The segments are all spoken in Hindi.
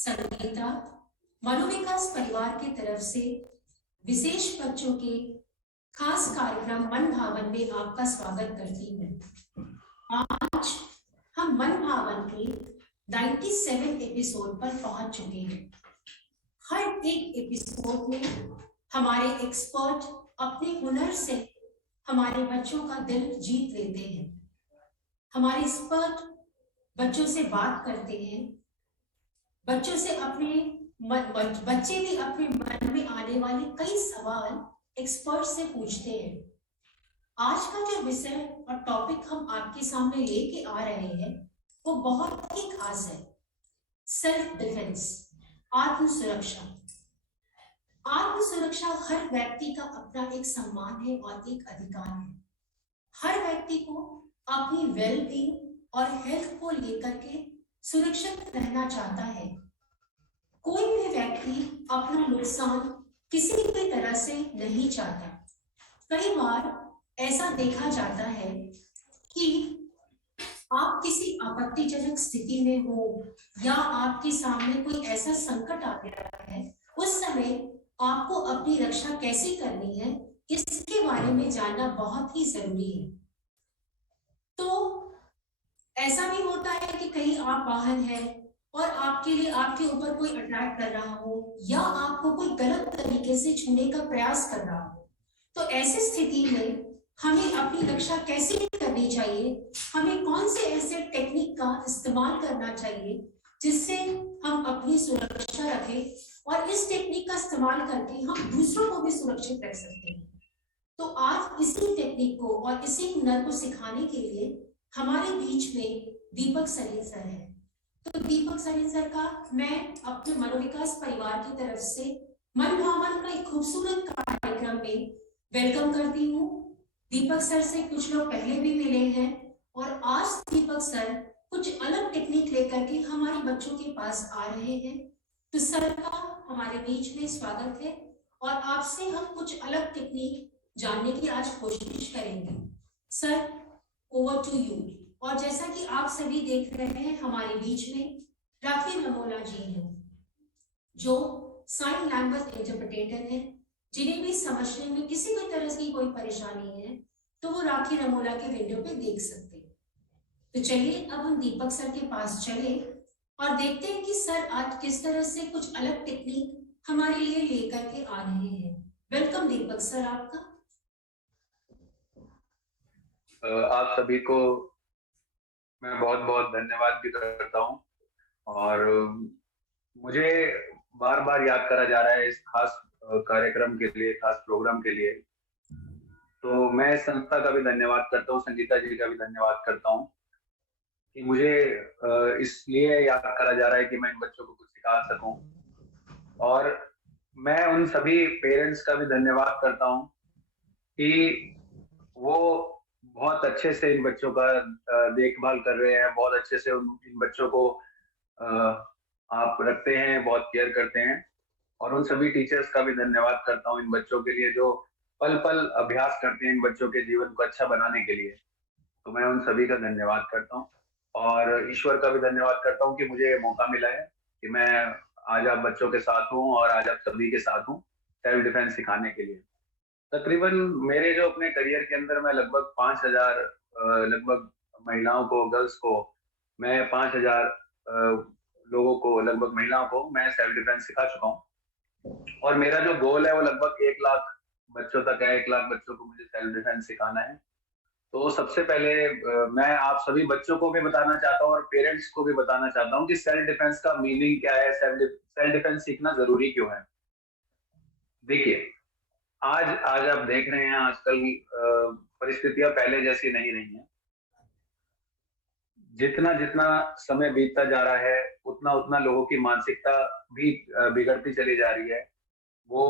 संगीता मनोविकास परिवार की तरफ से विशेष बच्चों के खास कार्यक्रम मन भावन में आपका स्वागत करती हूँ। आज हम मन भावन के 97 एपिसोड पर पहुंच चुके हैं। हर एक एपिसोड में हमारे एक्सपर्ट अपने हुनर से हमारे बच्चों का दिल जीत लेते हैं। हमारे एक्सपर्ट बच्चों से बात करते हैं, बच्चों से बच्चे भी अपने मन में आने वाले कई सवाल एक्सपर्ट से पूछते हैं। आज का जो विषय और टॉपिक हम आपके सामने लेके आ रहे हैं वो बहुत ही खास है। सेल्फ डिफेंस, आत्म सुरक्षा। आत्म सुरक्षा हर व्यक्ति का अपना एक सम्मान है और एक अधिकार है। हर व्यक्ति को अपनी वेलबींग और हेल्थ को लेकर के सुरक्षित रहना चाहता है। कोई भी व्यक्ति अपना नुकसान किसी भी तरह से नहीं चाहता। कई बार ऐसा देखा जाता है कि आप किसी आपत्तिजनक स्थिति में हो या आपके सामने कोई ऐसा संकट आ गया है, उस समय आपको अपनी रक्षा कैसे करनी है इसके बारे में जानना बहुत ही जरूरी है। तो ऐसा भी होता है कि कहीं आप बाहर हैं और आपके ऊपर कोई अटैक कर रहा हो या आपको कोई गलत तरीके से छूने का प्रयास कर रहा हो, तो ऐसी स्थिति में हमें अपनी रक्षा कैसे करनी चाहिए, हमें कौन से ऐसे टेक्निक का इस्तेमाल करना चाहिए जिससे हम अपनी सुरक्षा रखें और इस टेक्निक का इस्तेमाल करके हम दूसरों को भी सुरक्षित रख सकते हैं। तो आज इसी टेक्निक को और इसी हुनर को सिखाने के लिए हमारे बीच में दीपक सरीन सर है। तो दीपक सरीन सर का मैं अपने मनोविकास परिवार की तरफ से मन भावन का एक खूबसूरत कार्यक्रम में वेलकम करती हूँ। दीपक सर से कुछ लोग पहले भी मिले हैं और आज दीपक सर कुछ अलग टेक्निक लेकर के हमारे बच्चों के पास आ रहे हैं। तो सर का हमारे बीच में स्वागत है और आपसे हम कुछ अलग टेक्निक जानने की आज कोशिश करेंगे। Sir, over to you. और जैसा कि आप सभी देख रहे हैं, हमारे बीच में राखी रमोला जी हैं जो साइन लैंग्वेज इंटरप्रेटर हैं। जिन्हें भी समझने में किसी भी तरह की कोई परेशानी है तो वो राखी रमोला के विंडो पे देख सकते हैं। तो चलिए अब हम दीपक सर के पास चले और देखते हैं कि सर आज किस तरह से कुछ अलग टेक्निक हमारे लिए लेकर के आ रहे हैं। वेलकम दीपक सर आपका। आप सभी को मैं बहुत बहुत धन्यवाद भी करता हूं और मुझे बार बार याद करा जा रहा है इस खास कार्यक्रम के लिए, खास प्रोग्राम के लिए। तो मैं संस्था का भी धन्यवाद करता हूं, संगीता जी का भी धन्यवाद करता हूं कि मुझे इसलिए याद करा जा रहा है कि मैं इन बच्चों को कुछ सिखा सकूं। और मैं उन सभी पेरेंट्स का भी धन्यवाद करता हूं कि वो बहुत अच्छे से इन बच्चों का देखभाल कर रहे हैं, बहुत अच्छे से इन बच्चों को आप रखते हैं, बहुत केयर करते हैं। और उन सभी टीचर्स का भी धन्यवाद करता हूँ इन बच्चों के लिए जो पल पल अभ्यास करते हैं इन बच्चों के जीवन को अच्छा बनाने के लिए। तो मैं उन सभी का धन्यवाद करता हूँ और ईश्वर का भी धन्यवाद करता हूँ कि मुझे मौका मिला है कि मैं आज आप बच्चों के साथ हूँ और आज आप सभी के साथ हूँ सेल्फ डिफेंस सिखाने के लिए। तकरीबन मेरे जो अपने करियर के अंदर मैं लगभग 5000 लगभग महिलाओं को, गर्ल्स को, मैं 5000 लोगों को, लगभग महिलाओं को मैं सेल्फ डिफेंस सिखा चुका हूँ। और मेरा जो गोल है वो लगभग 1 लाख बच्चों तक है। 1 लाख बच्चों को मुझे सेल्फ डिफेंस सिखाना है। तो सबसे पहले मैं आप सभी बच्चों को भी बताना चाहता हूँ और पेरेंट्स को भी बताना चाहता हूँ कि सेल्फ डिफेंस का मीनिंग क्या है, सेल्फ डिफेंस सीखना जरूरी क्यों है। देखिए, आज आज आप देख रहे हैं आजकल परिस्थितियां पहले जैसी नहीं रही हैं। जितना जितना समय बीतता जा रहा है उतना उतना लोगों की मानसिकता भी बिगड़ती चली जा रही है। वो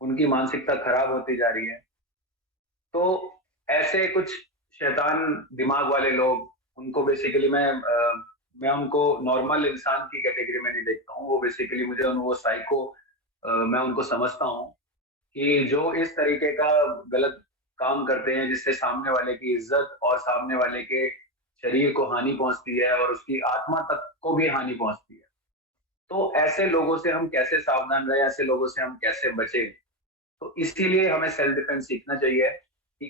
उनकी मानसिकता खराब होती जा रही है। तो ऐसे कुछ शैतान दिमाग वाले लोग, उनको बेसिकली मैं उनको नॉर्मल इंसान की कैटेगरी में नहीं देखता हूँ। वो बेसिकली मुझे वो साइको मैं उनको समझता हूँ कि जो इस तरीके का गलत काम करते हैं जिससे सामने वाले की इज्जत और सामने वाले के शरीर को हानि पहुंचती है और उसकी आत्मा तक को भी हानि पहुंचती है। तो ऐसे लोगों से हम कैसे सावधान रहे, ऐसे लोगों से हम कैसे बचे। तो इसीलिए हमें सेल्फ डिफेंस सीखना चाहिए कि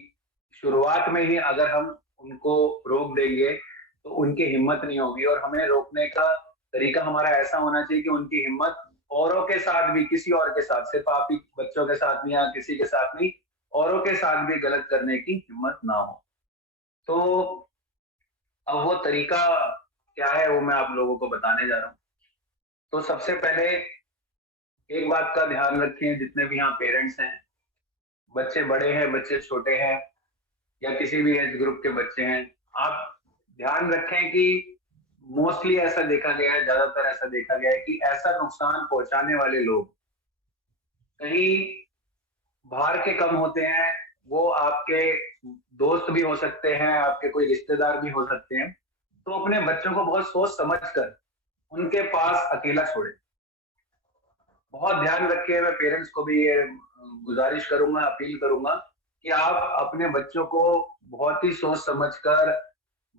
शुरुआत में ही अगर हम उनको रोक देंगे तो उनकी हिम्मत नहीं होगी, और हमें रोकने का तरीका हमारा ऐसा होना चाहिए कि उनकी हिम्मत औरों के साथ भी, किसी और के साथ, सिर्फ आप ही बच्चों के साथ नहीं या किसी के साथ नहीं, औरों के साथ भी गलत करने की हिम्मत ना हो। तो अब वो तरीका क्या है वो मैं आप लोगों को बताने जा रहा हूँ। तो सबसे पहले एक बात का ध्यान रखें, जितने भी यहाँ पेरेंट्स हैं, बच्चे बड़े हैं, बच्चे छोटे हैं, या किसी भी एज ग्रुप के बच्चे हैं, आप ध्यान रखें कि मोस्टली ऐसा देखा गया है, ज्यादातर ऐसा देखा गया है कि ऐसा नुकसान पहुंचाने वाले लोग कहीं बाहर के कम होते हैं। वो आपके दोस्त भी हो सकते हैं, आपके कोई रिश्तेदार भी हो सकते हैं। तो अपने बच्चों को बहुत सोच समझ कर उनके पास अकेला छोड़े। बहुत ध्यान रखिए, मैं पेरेंट्स को भी ये गुजारिश करूंगा, अपील करूंगा कि आप अपने बच्चों को बहुत ही सोच समझकर,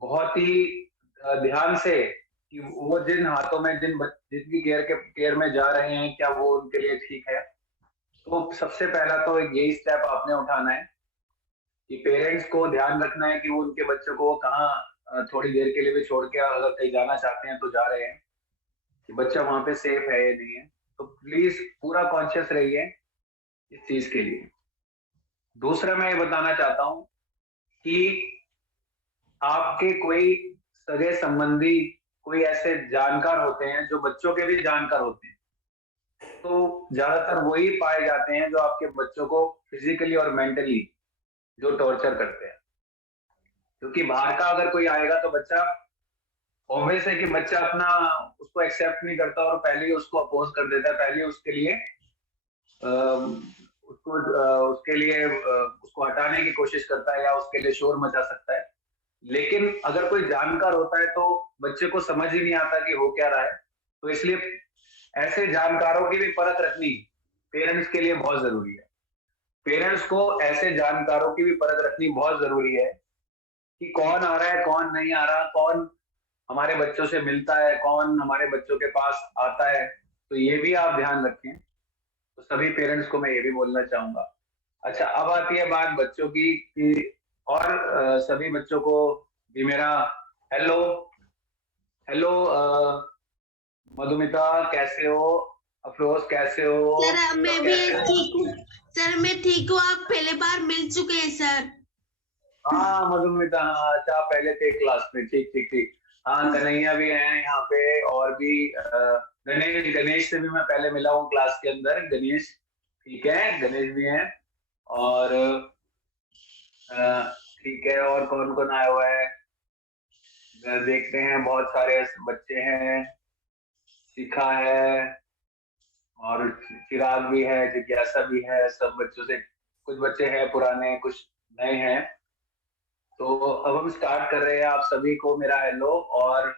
बहुत ही ध्यान से, कि वो जिन हाथों में, जिनकी केयर में जा रहे हैं, क्या वो उनके लिए ठीक है। तो सबसे पहला तो यही स्टेप आपने उठाना है कि पेरेंट्स को ध्यान रखना है कि वो उनके बच्चों को कहाँ थोड़ी देर के लिए भी छोड़ के अगर कहीं जाना चाहते हैं तो जा रहे हैं, कि बच्चा वहां पे सेफ है या नहीं है। तो प्लीज पूरा कॉन्शियस रहिए इस चीज के लिए। दूसरा मैं ये बताना चाहता हूँ कि आपके कोई सगे संबंधी, कोई ऐसे जानकार होते हैं जो बच्चों के भी जानकार होते हैं, तो ज्यादातर वही पाए जाते हैं जो आपके बच्चों को फिजिकली और मेंटली जो टॉर्चर करते हैं। क्योंकि बाहर का अगर कोई आएगा तो बच्चा, ऑब्वियस है कि बच्चा अपना उसको एक्सेप्ट नहीं करता और पहले ही उसको अपोज कर देता है, पहले ही उसके लिए उसको हटाने की कोशिश करता है या उसके लिए शोर मचा सकता है। लेकिन अगर कोई जानकार होता है तो बच्चे को समझ ही नहीं आता कि हो क्या रहा है। तो इसलिए ऐसे जानकारों की भी परख रखनी पेरेंट्स के लिए बहुत जरूरी है। पेरेंट्स को ऐसे जानकारों की भी परख रखनी बहुत जरूरी है कि कौन आ रहा है, कौन नहीं आ रहा, कौन हमारे बच्चों से मिलता है, कौन हमारे बच्चों के पास आता है। तो ये भी आप ध्यान रखें। तो सभी पेरेंट्स को मैं ये भी बोलना चाहूंगा। अच्छा, अब आती है बात बच्चों की कि और सभी बच्चों को भी मेरा हेलो। हेलो मधुमिता कैसे हो, अफरोज कैसे हो, सर मैं भी कैसे हो? ठीक हूँ सर, मैं ठीक हूँ। आप पहले बार मिल चुके हैं सर। हाँ मधुमिता, हाँ अच्छा, पहले थे क्लास में, ठीक ठीक ठीक। हाँ कन्हैया भी हैं यहाँ पे, और भी गणेश, गणेश से भी मैं पहले मिला हूँ क्लास के अंदर, गणेश, ठीक है, गणेश भी हैं। और ठीक है, और कौन कौन आया हुआ है देखते हैं, बहुत सारे बच्चे हैं, शिखा है, और चिराग भी है, जिज्ञासा भी है। सब बच्चों से, कुछ बच्चे हैं पुराने, कुछ नए हैं। तो अब हम स्टार्ट कर रहे हैं। आप सभी को मेरा हेलो, और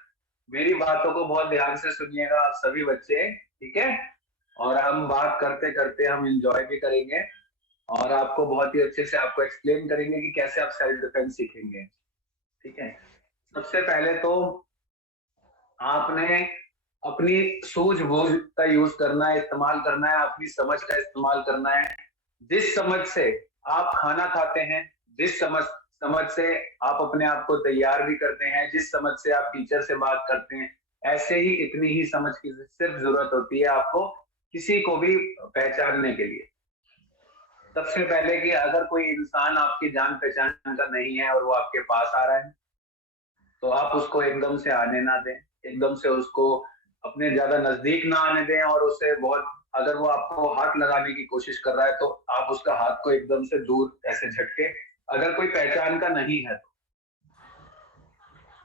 मेरी बातों को बहुत ध्यान से सुनिएगा आप सभी बच्चे, ठीक है। और हम बात करते करते हम एंजॉय भी करेंगे, और आपको बहुत ही अच्छे से आपको एक्सप्लेन करेंगे कि कैसे आप सेल्फ डिफेंस सीखेंगे, ठीक है। सबसे पहले तो आपने अपनी सूझबूझ का यूज करना है, इस्तेमाल करना है, अपनी समझ का इस्तेमाल करना है। जिस समझ से आप खाना खाते हैं, जिस समझ समझ से आप अपने आप को तैयार भी करते हैं, जिस समझ से आप टीचर से बात करते हैं, ऐसे ही इतनी ही समझ की सिर्फ जरूरत होती है आपको किसी को भी पहचानने के लिए। सबसे पहले कि अगर कोई इंसान आपकी जान पहचान का नहीं है और वो आपके पास आ रहा है, तो आप उसको एकदम से आने ना दें, एकदम से उसको अपने ज्यादा नजदीक ना आने दें। और उससे बहुत, अगर वो आपको हाथ लगाने की कोशिश कर रहा है तो आप उसका हाथ को एकदम से दूर ऐसे झटके, अगर कोई पहचान का नहीं है तो।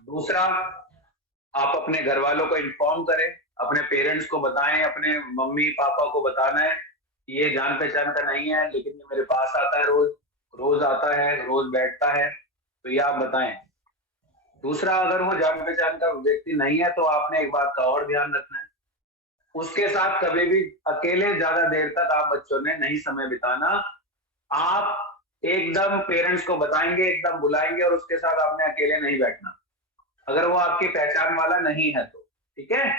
दूसरा, आप अपने घर वालों को इन्फॉर्म करें, अपने पेरेंट्स को बताएं, अपने मम्मी पापा को बताना है कि ये जान पहचान का नहीं है, लेकिन ये मेरे पास आता है, रोज रोज आता है, रोज बैठता है, तो ये आप बताएं। दूसरा, अगर वो जान पहचान का व्यक्ति नहीं है तो आपने एक बात का और ध्यान रखना है, उसके साथ कभी भी अकेले ज्यादा देर तक आप बच्चों ने नहीं समय बिताना। आप एकदम पेरेंट्स को बताएंगे, एकदम बुलाएंगे, और उसके साथ आपने अकेले नहीं बैठना, अगर वो आपकी पहचान वाला नहीं है तो, ठीक है।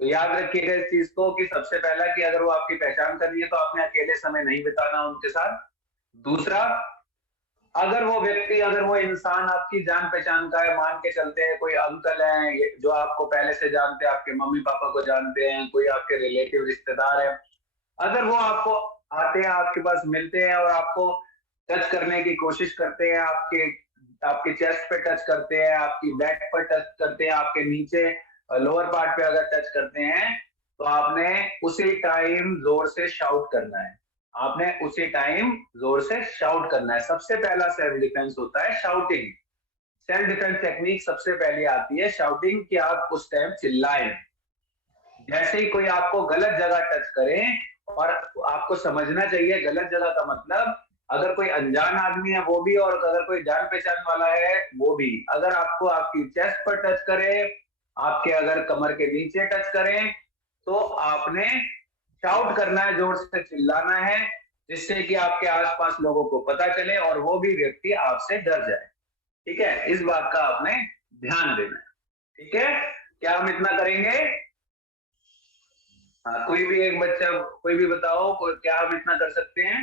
तो तो याद रखिएगा इस चीज को कि सबसे पहला कि अगर वो आपकी पहचान करनी है तो आपने अकेले समय नहीं बिताना उनके साथ। दूसरा, अगर वो व्यक्ति, अगर वो इंसान आपकी जान पहचान का है, मान के चलते हैं कोई अंकल है जो आपको पहले से जानते हैं, आपके मम्मी पापा को जानते हैं, कोई आपके रिलेटिव रिश्तेदार है, अगर वो आपको आते हैं, आपके पास मिलते हैं और आपको टच करने की कोशिश करते हैं, आपके आपके चेस्ट पे टच करते हैं, आपकी बैक पर टच करते हैं, आपके नीचे लोअर पार्ट पे अगर टच करते हैं, तो आपने उसी टाइम जोर से शाउट करना है। आपने उसी टाइम जोर से शाउट करना है। सबसे पहला सेल्फ डिफेंस होता है शाउटिंग। सेल्फ डिफेंस टेक्निक सबसे पहले आती है शाउटिंग, कि आप उस टाइम चिल्लाएं। जैसे ही कोई आपको गलत जगह टच करे, और आपको समझना चाहिए गलत जगह का मतलब, अगर कोई अनजान आदमी है वो भी, और अगर कोई जान पहचान वाला है वो भी, अगर आपको आपकी चेस्ट पर टच करे, आपके अगर कमर के नीचे टच करें, तो आपने शाउट करना है, जोर से चिल्लाना है, जिससे कि आपके आसपास लोगों को पता चले और वो भी व्यक्ति आपसे डर जाए। ठीक है, इस बात का आपने ध्यान देना है। ठीक है, क्या हम इतना करेंगे? हाँ, कोई भी एक बच्चा, कोई भी बताओ, क्या हम इतना कर सकते हैं?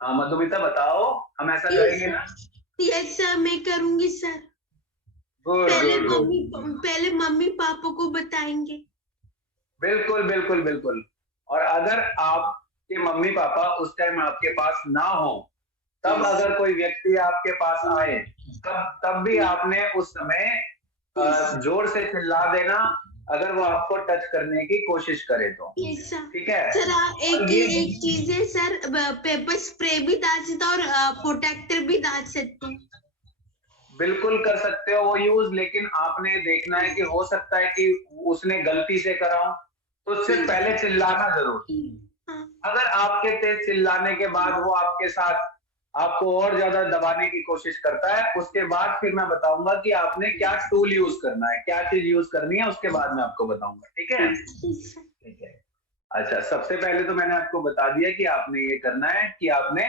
हाँ मधुमिता बताओ, हम ऐसा करेंगे ना? यस सर, मैं करूंगी सर। Good good good. पहले मम्मी पापा को बताएंगे। बिल्कुल बिल्कुल बिल्कुल। और अगर आपके मम्मी पापा उस टाइम आपके पास ना हो, तब अगर कोई व्यक्ति आपके पास आए, तब भी आपने उस समय जोर से चिल्ला देना, अगर वो आपको टच करने की कोशिश करे तो। ठीक है सर, और ये एक चीज है सर, पेपर स्प्रे भी डाल सकते और प्रोटेक्टर भी डाल सकते हैं। बिल्कुल कर सकते हो वो यूज, लेकिन आपने देखना है कि हो सकता है कि उसने गलती से करा हो, तो उससे पहले चिल्लाना जरूर। अगर आपके तेज चिल्लाने के बाद वो आपके साथ आपको और ज्यादा दबाने की कोशिश करता है, उसके बाद फिर मैं बताऊंगा कि आपने क्या टूल यूज करना है, क्या चीज यूज करनी है, उसके बाद मैं आपको बताऊंगा। ठीक है? ठीक है। अच्छा, सबसे पहले तो मैंने आपको बता दिया कि आपने ये करना है कि आपने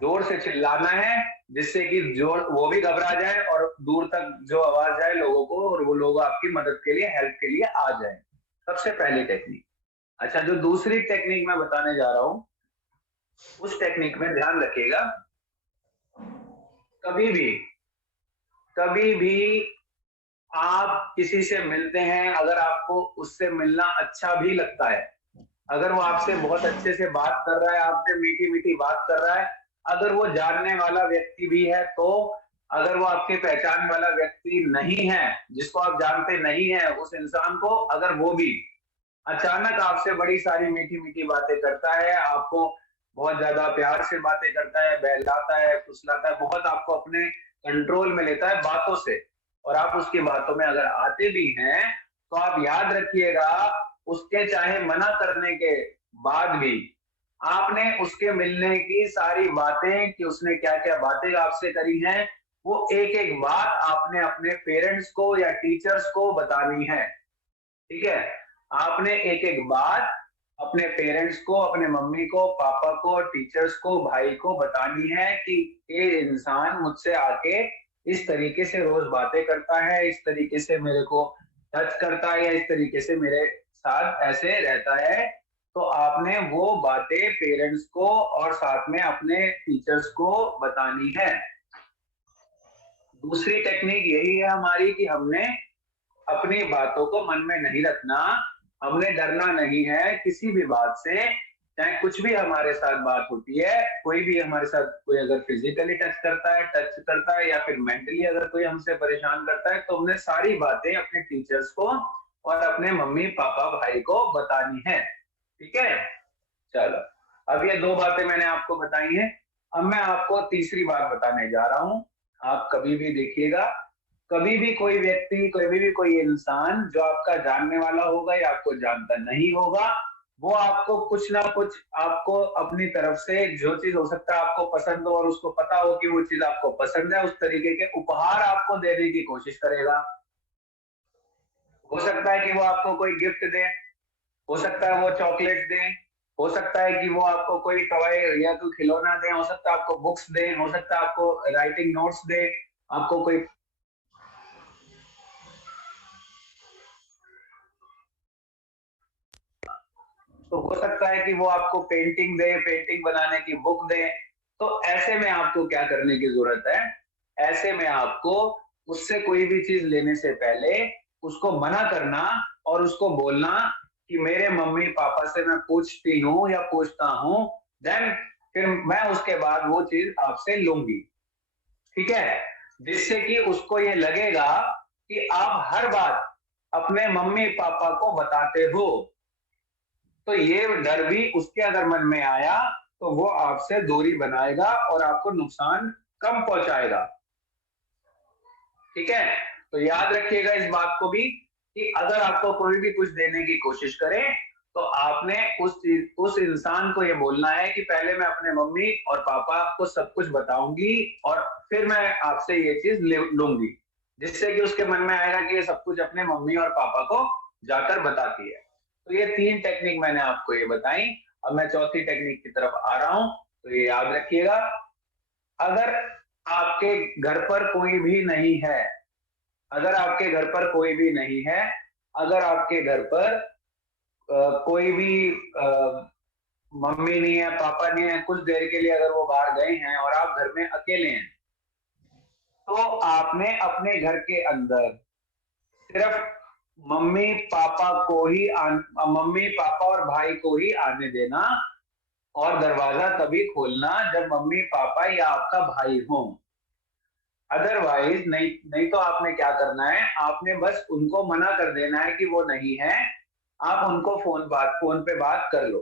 जोर से चिल्लाना है, जिससे कि जोर वो भी घबरा जाए और दूर तक जो आवाज जाए लोगों को, और वो लोग आपकी मदद के लिए, हेल्प के लिए आ जाए। सबसे पहली टेक्निक। अच्छा, जो दूसरी टेक्निक मैं बताने जा रहा हूं, उस टेक्निक में ध्यान रखिएगा, कभी भी आप किसी से मिलते हैं, अगर आपको उससे मिलना अच्छा भी लगता है, अगर वो आपसे बहुत अच्छे से बात कर रहा है, आपसे मीठी मीठी बात कर रहा है, अगर वो जानने वाला व्यक्ति भी है, तो अगर वो आपके पहचान वाला व्यक्ति नहीं है, जिसको आप जानते नहीं है, उस इंसान को अगर वो भी अचानक आपसे बड़ी सारी मीठी मीठी बातें करता है, आपको बहुत ज्यादा प्यार से बातें करता है, बहलाता है, फुसलाता है, बहुत आपको अपने कंट्रोल में लेता है बातों से, और आप उसकी बातों में अगर आते भी हैं, तो आप याद रखिएगा, उसके चाहे मना करने के बाद भी आपने उसके मिलने की सारी बातें, कि उसने क्या क्या बातें आपसे करी हैं, वो एक एक बात आपने अपने पेरेंट्स को या टीचर्स को बतानी है। ठीक है? आपने एक एक बात अपने पेरेंट्स को, अपने मम्मी को, पापा को, टीचर्स को, भाई को बतानी है कि ये इंसान मुझसे आके इस तरीके से रोज बातें करता है, इस तरीके से मेरे को टच करता है, या इस तरीके से मेरे साथ ऐसे रहता है। तो आपने वो बातें पेरेंट्स को और साथ में अपने टीचर्स को बतानी है। दूसरी टेक्निक यही है हमारी कि हमने अपनी बातों को मन में नहीं रखना, हमने डरना नहीं है किसी भी बात से, चाहे कुछ भी हमारे साथ बात होती है, कोई भी हमारे साथ, कोई अगर फिजिकली टच करता है या फिर मेंटली अगर कोई हमसे परेशान करता है, तो हमने सारी बातें अपने टीचर्स को और अपने मम्मी पापा भाई को बतानी है। ठीक है? चलो, अब ये दो बातें मैंने आपको बताई हैं, अब मैं आपको तीसरी बात बताने जा रहा हूं। आप कभी भी देखिएगा, कभी भी कोई व्यक्ति, कभी भी कोई इंसान जो आपका जानने वाला होगा या आपको जानता नहीं होगा, वो आपको कुछ ना कुछ, आपको अपनी तरफ से जो चीज हो सकता है आपको पसंद हो और उसको पता हो कि वो चीज आपको पसंद है, उस तरीके के उपहार आपको देने की कोशिश करेगा। हो सकता है कि वो आपको कोई गिफ्ट दे, हो सकता है वो चॉकलेट दे, हो सकता है कि वो आपको कोई टॉय या कोई खिलौना दे, हो सकता है आपको बुक्स दे, हो सकता है आपको राइटिंग नोट्स दे, आपको कोई तो हो सकता है कि वो आपको पेंटिंग दे, पेंटिंग बनाने की बुक दे। तो ऐसे में आपको क्या करने की जरूरत है, ऐसे में आपको उससे कोई भी चीज लेने से पहले उसको मना करना और उसको बोलना कि मेरे मम्मी पापा से मैं पूछती हूँ या पूछता हूँ, देन फिर मैं उसके बाद वो चीज आपसे लूंगी। ठीक है, जिससे कि उसको ये लगेगा कि आप हर बात अपने मम्मी पापा को बताते हो। तो ये डर भी उसके अगर मन में आया तो वो आपसे दूरी बनाएगा और आपको नुकसान कम पहुंचाएगा। ठीक है, तो याद रखिएगा इस बात को भी कि अगर आपको कोई भी कुछ देने की कोशिश करे तो आपने उस इंसान को ये बोलना है कि पहले मैं अपने मम्मी और पापा को सब कुछ बताऊंगी और फिर मैं आपसे ये चीज लूंगी, जिससे कि उसके मन में आएगा कि ये सब कुछ अपने मम्मी और पापा को जाकर बताती है। तो ये 3 टेक्निक मैंने आपको ये बताई। अब मैं चौथी टेक्निक की तरफ आ रहा हूं, तो ये याद रखिएगा। अगर आपके घर पर कोई भी नहीं है, अगर आपके घर पर कोई भी नहीं है, अगर आपके घर पर कोई भी मम्मी नहीं है, पापा नहीं है, कुछ देर के लिए अगर वो बाहर गए हैं और आप घर में अकेले हैं, तो आपने अपने घर के अंदर सिर्फ मम्मी पापा को ही मम्मी पापा और भाई को ही आने देना और दरवाजा तभी खोलना जब मम्मी पापा या आपका भाई हो। अदरवाइज नहीं तो आपने क्या करना है, आपने बस उनको मना कर देना है कि वो नहीं है। आप उनको फोन पे बात कर लो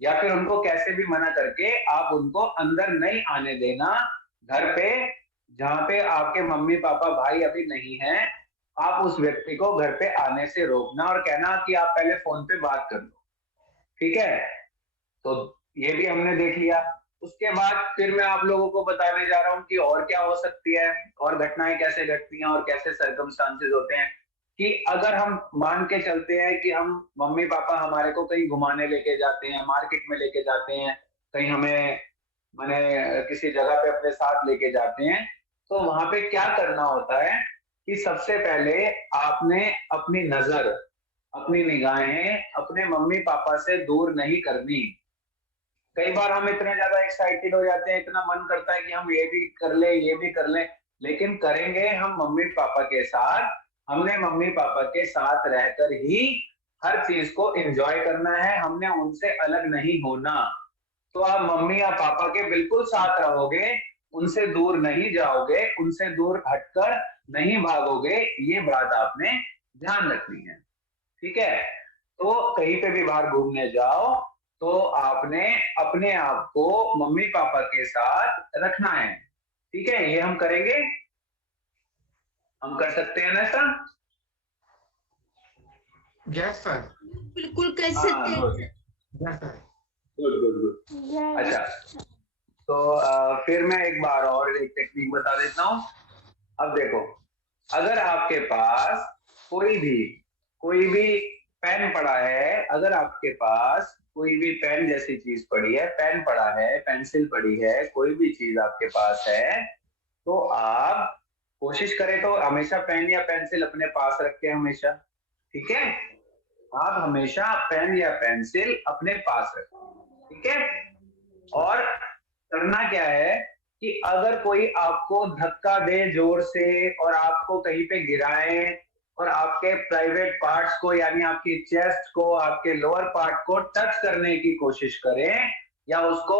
या फिर उनको कैसे भी मना करके आप उनको अंदर नहीं आने देना घर पे, जहां पे आपके मम्मी पापा भाई अभी नहीं है। आप उस व्यक्ति को घर पे आने से रोकना और कहना कि आप पहले फोन पे बात कर लो। ठीक है, तो ये भी हमने देख लिया। उसके बाद फिर मैं आप लोगों को बताने जा रहा हूँ कि और क्या हो सकती है और घटनाएं कैसे घटती हैं और कैसे सर्कमस्टांसेस होते हैं। कि अगर हम मान के चलते हैं कि हम मम्मी पापा हमारे को कहीं घुमाने लेके जाते हैं, मार्केट में लेके जाते हैं, कहीं हमें माने किसी जगह पे अपने साथ लेके जाते हैं, तो वहां पे क्या करना होता है कि सबसे पहले आपने अपनी नजर, अपनी निगाहें अपने मम्मी पापा से दूर नहीं करनी। कई बार हम इतने ज्यादा एक्साइटेड हो जाते हैं, इतना मन करता है कि हम ये भी कर ले ये भी कर ले, लेकिन करेंगे हम मम्मी पापा के साथ। हमने मम्मी पापा के साथ रहकर ही हर चीज को एंजॉय करना है, हमने उनसे अलग नहीं होना। तो आप मम्मी या पापा के बिल्कुल साथ रहोगे, उनसे दूर नहीं जाओगे, उनसे दूर हटकर नहीं भागोगे, ये बात आपने ध्यान रखनी है। ठीक है, तो कहीं पे भी बाहर घूमने जाओ तो आपने अपने आप को मम्मी पापा के साथ रखना है। ठीक है, ये हम करेंगे, हम कर सकते हैं ना ऐसा? Yes sir. बिल्कुल कर सकते हैं। Yes sir. Good good good. अच्छा, तो फिर मैं एक बार और एक टेक्निक बता देता हूँ। अब देखो, अगर आपके पास कोई भी पेन पड़ा है, अगर आपके पास कोई भी पेन जैसी चीज पड़ी है, पेन पड़ा है, पेंसिल पड़ी है, कोई भी चीज आपके पास है, तो आप कोशिश करें तो हमेशा पेन या पेंसिल अपने पास रखें हमेशा। ठीक है, आप हमेशा पेन या पेंसिल अपने पास रखें। ठीक है, और करना क्या है कि अगर कोई आपको धक्का दे जोर से और आपको कहीं पे गिराए और आपके प्राइवेट पार्ट्स को यानी आपकी चेस्ट को, आपके लोअर पार्ट को टच करने की कोशिश करें या उसको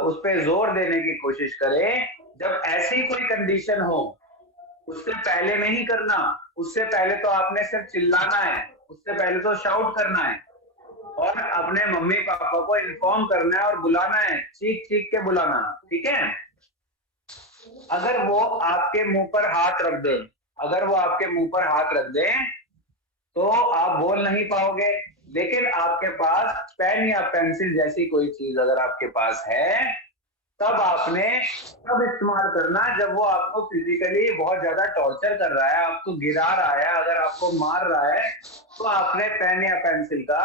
उस पर जोर देने की कोशिश करें, जब ऐसी कोई कंडीशन हो, उससे पहले नहीं करना। उससे पहले तो आपने सिर्फ चिल्लाना है, उससे पहले तो शाउट करना है और अपने मम्मी पापा को इन्फॉर्म करना है और बुलाना है, चीख चीख के बुलाना। ठीक है, अगर वो आपके मुंह पर हाथ रख दे, अगर वो आपके मुंह पर हाथ रख दे तो आप बोल नहीं पाओगे, लेकिन आपके पास पेन या पेंसिल जैसी कोई चीज अगर आपके पास है, तब आपने तब इस्तेमाल करना जब वो आपको फिजिकली बहुत ज्यादा टॉर्चर कर रहा है, आपको गिरा रहा है, अगर आपको मार रहा है, तो आपने पेन या पेंसिल का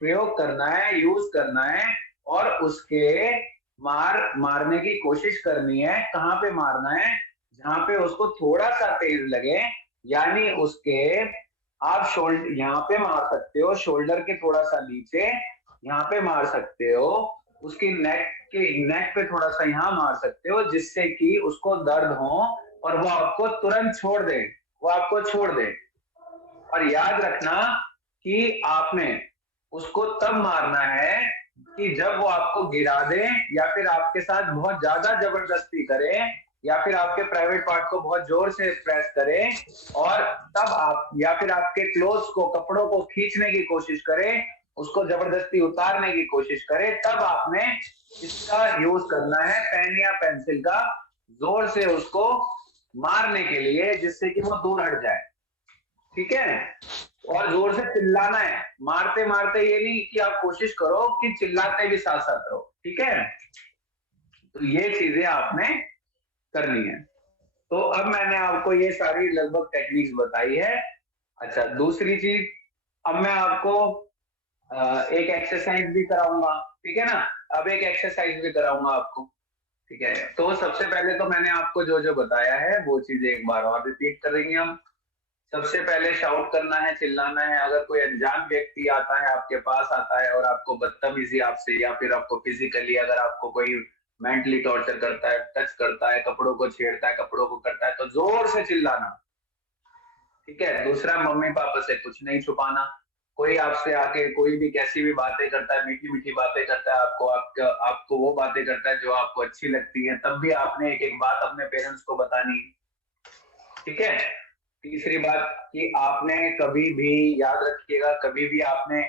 प्रयोग करना है, यूज करना है और उसके मारने की कोशिश करनी है। कहाँ पे मारना है? जहां पे उसको थोड़ा सा तेज लगे, यानी उसके आप शोल्डर यहाँ पे मार सकते हो, शोल्डर के थोड़ा सा नीचे यहाँ पे मार सकते हो, उसकी नेक पे थोड़ा सा यहाँ मार सकते हो, जिससे कि उसको दर्द हो और वो आपको तुरंत छोड़ दे, वो आपको छोड़ दे। और याद रखना कि आपने उसको तब मारना है कि जब वो आपको गिरा दे या फिर आपके साथ बहुत ज्यादा जबरदस्ती करे या फिर आपके प्राइवेट पार्ट को बहुत जोर से प्रेस करे और तब आप या फिर आपके क्लोथ्स को, कपड़ों को खींचने की कोशिश करे, उसको जबरदस्ती उतारने की कोशिश करे, तब आपने इसका यूज करना है, पेन या पेंसिल का, जोर से उसको मारने के लिए, जिससे कि वो दूर हट जाए। ठीक है? और जोर से चिल्लाना है, मारते मारते ये नहीं कि आप कोशिश करो कि चिल्लाते भी साथ साथ रहो। ठीक है? तो ये चीजें आपने करनी है। तो अब मैंने आपको ये सारी लगभग टेक्निक्स बताई है। अच्छा, दूसरी चीज, अब मैं आपको एक एक्सरसाइज भी कराऊंगा। ठीक है ना? अब एक एक्सरसाइज भी कराऊंगा आपको। ठीक है? तो सबसे पहले तो मैंने आपको जो जो बताया है वो चीजें एक बार और रिपीट करेंगे हम। सबसे पहले शाउट करना है, चिल्लाना है। अगर कोई अनजान व्यक्ति आता है, आपके पास आता है और आपको बदतमीजी आपसे या फिर आपको फिजिकली, अगर आपको कोई मेंटली टॉर्चर करता है, टच करता है, कपड़ों को छेड़ता है, कपड़ों को करता है, तो जोर से चिल्लाना। ठीक है? दूसरा, मम्मी पापा से कुछ नहीं छुपाना। कोई आपसे आके कोई भी कैसी भी बातें करता है, मीठी मीठी बातें करता है, आपको वो बातें करता है जो आपको अच्छी लगती है, तब भी आपने एक एक बात अपने पेरेंट्स को बतानी। ठीक है? तीसरी बात कि आपने कभी भी, याद रखिएगा, कभी भी आपने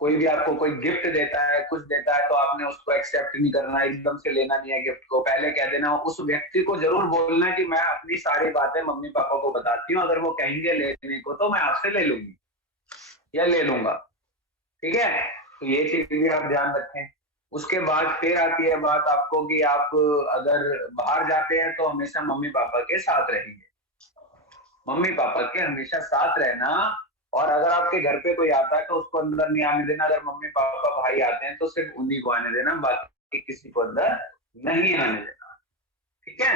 कोई भी आपको कोई गिफ्ट देता है, कुछ देता है, तो आपने उसको एक्सेप्ट नहीं करना, एकदम से लेना नहीं है गिफ्ट को। पहले कह देना, उस व्यक्ति को जरूर बोलना है कि मैं अपनी सारी बातें मम्मी पापा को बताती हूँ, अगर वो कहेंगे लेने को तो मैं आपसे ले लूंगी या ले लूंगा। ठीक है? तो ये चीज भी आप ध्यान रखें। उसके बाद फिर आती है बात आपको कि आप अगर बाहर जाते हैं तो हमेशा मम्मी पापा के साथ रहेंगे। मम्मी पापा के हमेशा साथ रहना। और अगर आपके घर पे कोई आता है तो उसको अंदर नहीं आने देना। अगर मम्मी पापा भाई आते हैं तो सिर्फ उन्हीं को आने देना, बाकी किसी को अंदर नहीं आने देना। ठीक है?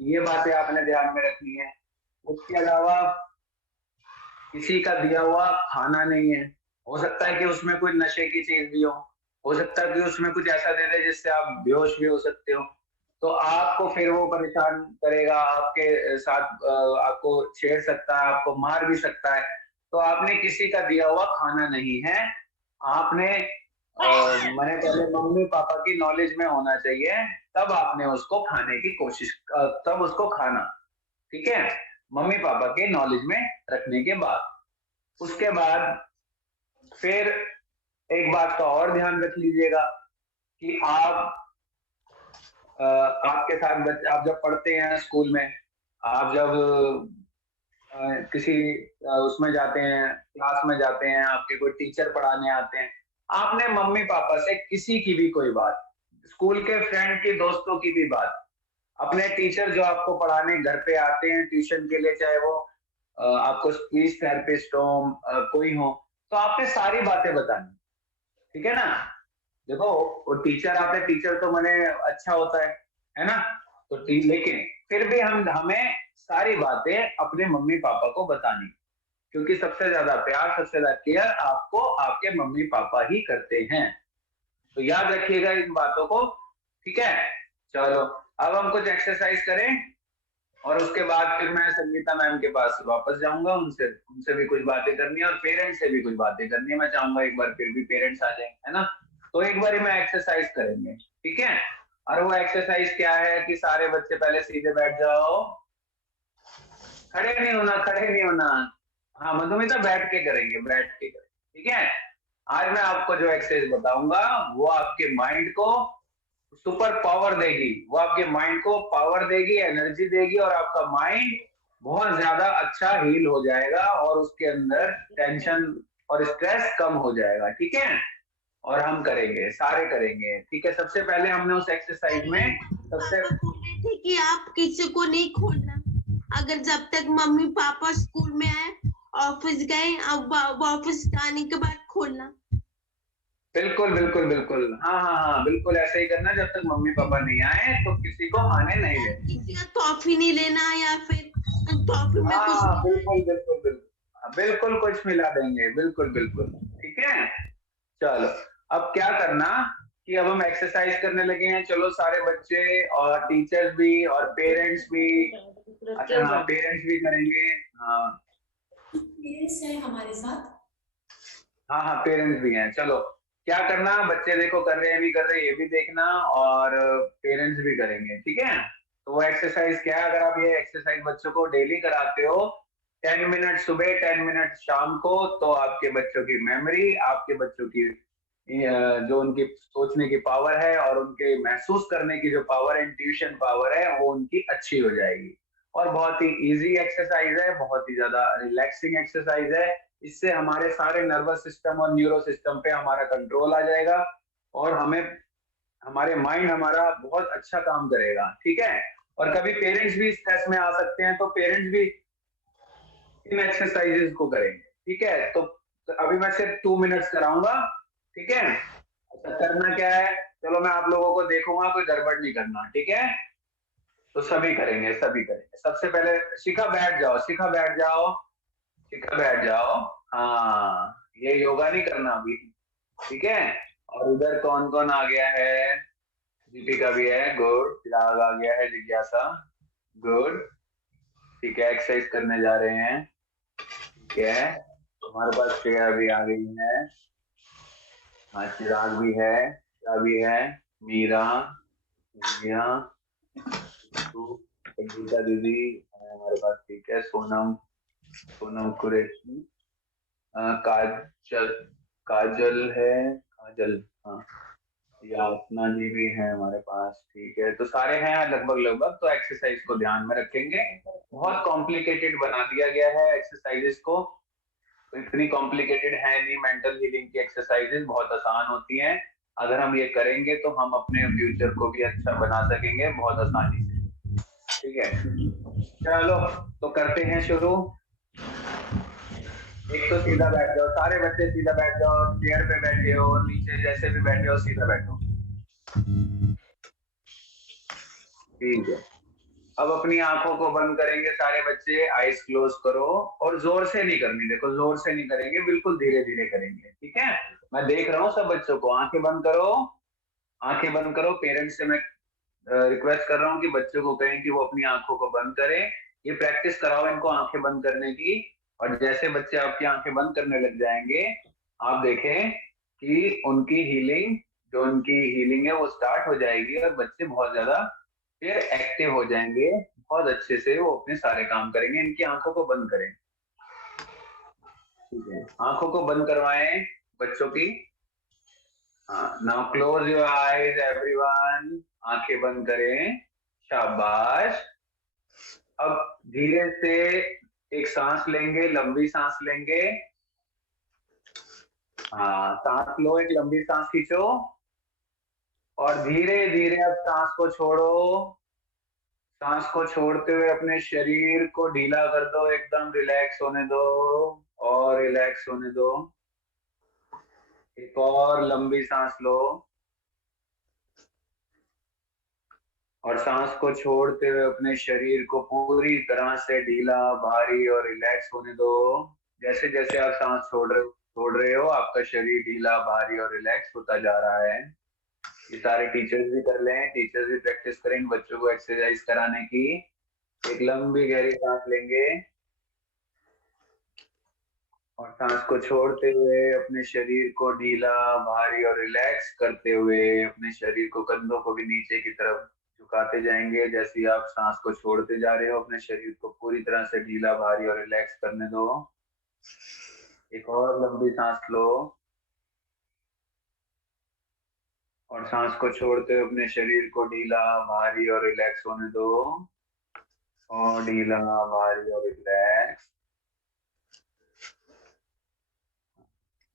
ये बातें आपने ध्यान में रखनी है। उसके अलावा किसी का दिया हुआ खाना नहीं है। हो सकता है कि उसमें कोई नशे की चीज भी हो सकता है कि उसमें कुछ ऐसा दे दे जिससे आप बेहोश भी हो सकते हो, तो आपको फिर वो परेशान करेगा, आपके साथ आपको छेड़ सकता है, आपको मार भी सकता है। तो आपने किसी का दिया हुआ खाना नहीं है, आपने मैंने पहले मम्मी पापा की नॉलेज में होना चाहिए, तब आपने उसको खाने की कोशिश, तब उसको खाना। ठीक है? मम्मी पापा के नॉलेज में रखने के बाद, उसके बाद फिर एक बात का और ध्यान रख लीजिएगा कि आपके साथ आप जब पढ़ते हैं स्कूल में, आप जब किसी उसमें जाते हैं, क्लास में जाते हैं, आपके कोई टीचर पढ़ाने आते हैं, आपने मम्मी पापा से किसी की भी कोई बात, स्कूल के फ्रेंड की, दोस्तों की भी बात, अपने टीचर जो आपको पढ़ाने घर पे आते हैं ट्यूशन के लिए, चाहे वो आपको स्पीच थेरेपिस्ट हो, कोई हो, तो आपने सारी बातें बतानी। ठीक है ना? देखो, वो टीचर आते, टीचर तो मैंने अच्छा होता है ना? तो लेकिन फिर भी हमें सारी बातें अपने मम्मी पापा को बतानी, क्योंकि सबसे ज्यादा प्यार, सबसे ज्यादा केयर आपको आपके मम्मी पापा ही करते हैं। तो याद रखिएगा इन बातों को। ठीक है? चलो, अब हम कुछ एक्सरसाइज करें और उसके बाद फिर मैं संगीता मैम के पास वापस जाऊंगा, उनसे भी कुछ बातें करनी है और पेरेंट्स से भी कुछ बातें करनी है। मैं चाहूंगा एक बार फिर भी पेरेंट्स आ जाए, है ना? तो एक बार मैं एक्सरसाइज करेंगे। ठीक है? और वो एक्सरसाइज क्या है कि सारे बच्चे पहले सीधे बैठ जाओ, खड़े नहीं होना, खड़े नहीं होना। हाँ मधुमिता, बैठ के करेंगे, बैठ के करेंगे। ठीक है? आज मैं आपको जो एक्सरसाइज बताऊंगा वो आपके माइंड को सुपर पावर देगी, वो आपके माइंड को पावर देगी, एनर्जी देगी, और आपका माइंड बहुत ज्यादा अच्छा हील हो जाएगा और उसके अंदर टेंशन और स्ट्रेस कम हो जाएगा। ठीक है? और हम करेंगे, सारे करेंगे। ठीक है? सबसे पहले हमने उस एक्सरसाइज में सबसे थे कि आप किसी को नहीं खोलना, अगर जब तक मम्मी पापा स्कूल में आए, ऑफिस गए, अब ऑफिस आने के बाद खोलना। बिल्कुल बिल्कुल बिल्कुल, हाँ हाँ हाँ, बिल्कुल ऐसे ही करना। जब तक मम्मी पापा नहीं आए तो किसी को आने नहीं देना, किसी का टॉफी नहीं लेना या फिर टॉफी में कुछ हाँ बिल्कुल बिल्कुल बिल्कुल बिल्कुल कुछ मिला देंगे, बिल्कुल बिल्कुल। ठीक है, चलो अब क्या करना कि अब हम एक्सरसाइज करने लगे हैं। चलो सारे बच्चे और टीचर्स भी और पेरेंट्स भी, अच्छा हाँ पेरेंट्स भी करेंगे। हाँ पेरेंट्स है हमारे साथ। हाँ हाँ पेरेंट्स भी हैं। चलो क्या करना, बच्चे देखो कर रहे हैं नहीं कर रहे ये भी देखना, और पेरेंट्स भी करेंगे। ठीक है, तो वो एक्सरसाइज क्या है, अगर आप ये एक्सरसाइज बच्चों को डेली कराते हो 10 मिनट सुबह 10 मिनट शाम को, तो आपके बच्चों की मेमोरी, आपके बच्चों की जो उनकी सोचने की पावर है और उनके महसूस करने की जो पावर, इंट्यूशन पावर है, वो उनकी अच्छी हो जाएगी। और बहुत ही इजी एक्सरसाइज है, बहुत ही ज्यादा रिलैक्सिंग एक्सरसाइज है। इससे हमारे सारे नर्वस सिस्टम और न्यूरो सिस्टम पे हमारा कंट्रोल आ जाएगा और हमें हमारे माइंड हमारा बहुत अच्छा काम करेगा। ठीक है, और कभी पेरेंट्स भी स्ट्रेस में आ सकते हैं, तो पेरेंट्स भी इन एक्सरसाइजेस को करेंगे। ठीक है, तो अभी मैं सिर्फ 2 मिनट्स कराऊंगा। ठीक है, अच्छा करना क्या है, चलो मैं आप लोगों को देखूंगा, कोई गड़बड़ नहीं करना। ठीक है, तो सभी करेंगे सभी करेंगे। सबसे पहले शिखा बैठ जाओ, शिखा बैठ जाओ, शिखा बैठ जाओ। हाँ ये योगा नहीं करना अभी। ठीक है, और उधर कौन कौन आ गया है, दीपिका भी है, गुड। चिराग आ गया है, जिज्ञासा, गुड। ठीक है, एक्सरसाइज करने जा रहे हैं। ठीक है, हमारे पास श्रेया भी आ गई है, हाँ चिराग भी है, श्रेया भी है, मीरा, रिया, संगीता दीदी है हमारे पास। ठीक है, सोनम, सोनम कुरैशी, काजल, काजल है, काजल, हाँ यातना जी भी है हमारे पास। ठीक है, तो सारे हैं लगभग लगभग। तो एक्सरसाइज को ध्यान में रखेंगे, बहुत कॉम्प्लिकेटेड बना दिया गया है एक्सरसाइजेस को, तो इतनी कॉम्प्लिकेटेड है नहीं। मेंटल हीलिंग की एक्सरसाइजेस बहुत आसान होती हैं, अगर हम ये करेंगे तो हम अपने फ्यूचर को भी अच्छा बना सकेंगे बहुत आसानी से। ठीक है, चलो तो करते हैं शुरू। एक तो सीधा बैठ जाओ, सारे बच्चे सीधा बैठ जाओ, चेयर पे बैठे हो, नीचे जैसे भी बैठे हो सीधा बैठो। ठीक है, अब अपनी आंखों को बंद करेंगे सारे बच्चे, आईज क्लोज करो, और जोर से नहीं करनी, देखो जोर से नहीं करेंगे, बिल्कुल धीरे धीरे करेंगे। ठीक है, मैं देख रहा हूँ सब बच्चों को, आंखें बंद करो, आंखें बंद करो। पेरेंट्स से मैं रिक्वेस्ट कर रहा हूँ कि बच्चों को कहें कि वो अपनी आंखों को बंद करें, ये प्रैक्टिस कराओ इनको आंखें बंद करने की। और जैसे बच्चे आपकी आंखें बंद करने लग जाएंगे, आप देखें कि उनकी हीलिंग, जो उनकी हीलिंग है वो स्टार्ट हो जाएगी, और बच्चे बहुत ज्यादा फिर एक्टिव हो जाएंगे, बहुत अच्छे से वो अपने सारे काम करेंगे। इनकी आंखों को बंद करें। ठीक है, आंखों को बंद करवाएं बच्चों की। Now close your eyes everyone, आंखें बंद करें, शाबाश। अब धीरे से एक सांस लेंगे, लंबी सांस लेंगे। हाँ सांस लो, एक लंबी सांस खींचो, और धीरे धीरे अब सांस को छोड़ो। सांस को छोड़ते हुए अपने शरीर को ढीला कर दो, एकदम रिलैक्स होने दो, और रिलैक्स होने दो। एक और लंबी सांस लो, और सांस को छोड़ते हुए अपने शरीर को पूरी तरह से ढीला, भारी और रिलैक्स होने दो। जैसे जैसे आप सांस छोड़ रहे हो, आपका शरीर ढीला, भारी और रिलैक्स होता जा रहा है। ये सारे टीचर्स भी कर लें, टीचर्स भी प्रैक्टिस करें इन बच्चों को एक्सरसाइज कराने की। एक लंबी गहरी सांस लेंगे, और सांस को छोड़ते हुए अपने शरीर को ढीला, भारी और रिलैक्स करते हुए अपने शरीर को, कंधों को भी नीचे की तरफ झुकाते जाएंगे। जैसे ही आप सांस को छोड़ते जा रहे हो, अपने शरीर को पूरी तरह से ढीला, भारी और रिलैक्स करने दो। एक और लंबी सांस लो, और सांस को छोड़ते हुए अपने शरीर को ढीला, भारी और रिलैक्स होने दो, और ढीला, भारी और रिलैक्स।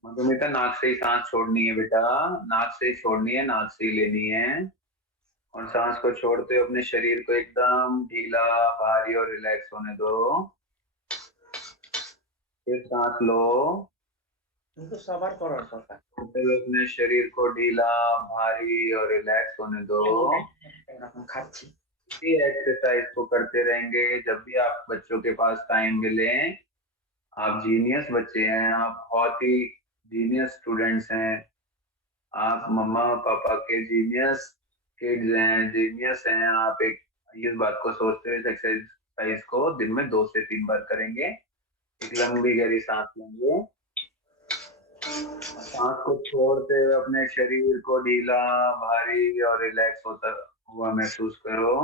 मधुमिता नाक से ही सांस छोड़नी है बेटा, नाक से ही छोड़नी है, नाक से ही लेनी है। और सांस को छोड़ते हुए अपने शरीर को एकदम ढीला, भारी और रिलैक्स होने दो। फिर सांस लो, छोड़ते हुए अपने शरीर को ढीला, भारी और रिलैक्स होने दो। ये एक्सरसाइज को करते रहेंगे जब भी आप बच्चों के पास टाइम मिले। आप जीनियस बच्चे हैं, आप बहुत ही जीनियस स्टूडेंट्स हैं, आप मम्मा पापा के जीनियस किड्स हैं, जीनियस हैं आप। एक इस बात को सोचते हुए इस एक्सरसाइज को दिन में 2 से 3 बार करेंगे। एक लंबी गहरी सांस लेंगे और सांस को छोड़ते हुए अपने शरीर को ढीला, भारी और रिलैक्स होता हुआ महसूस करो।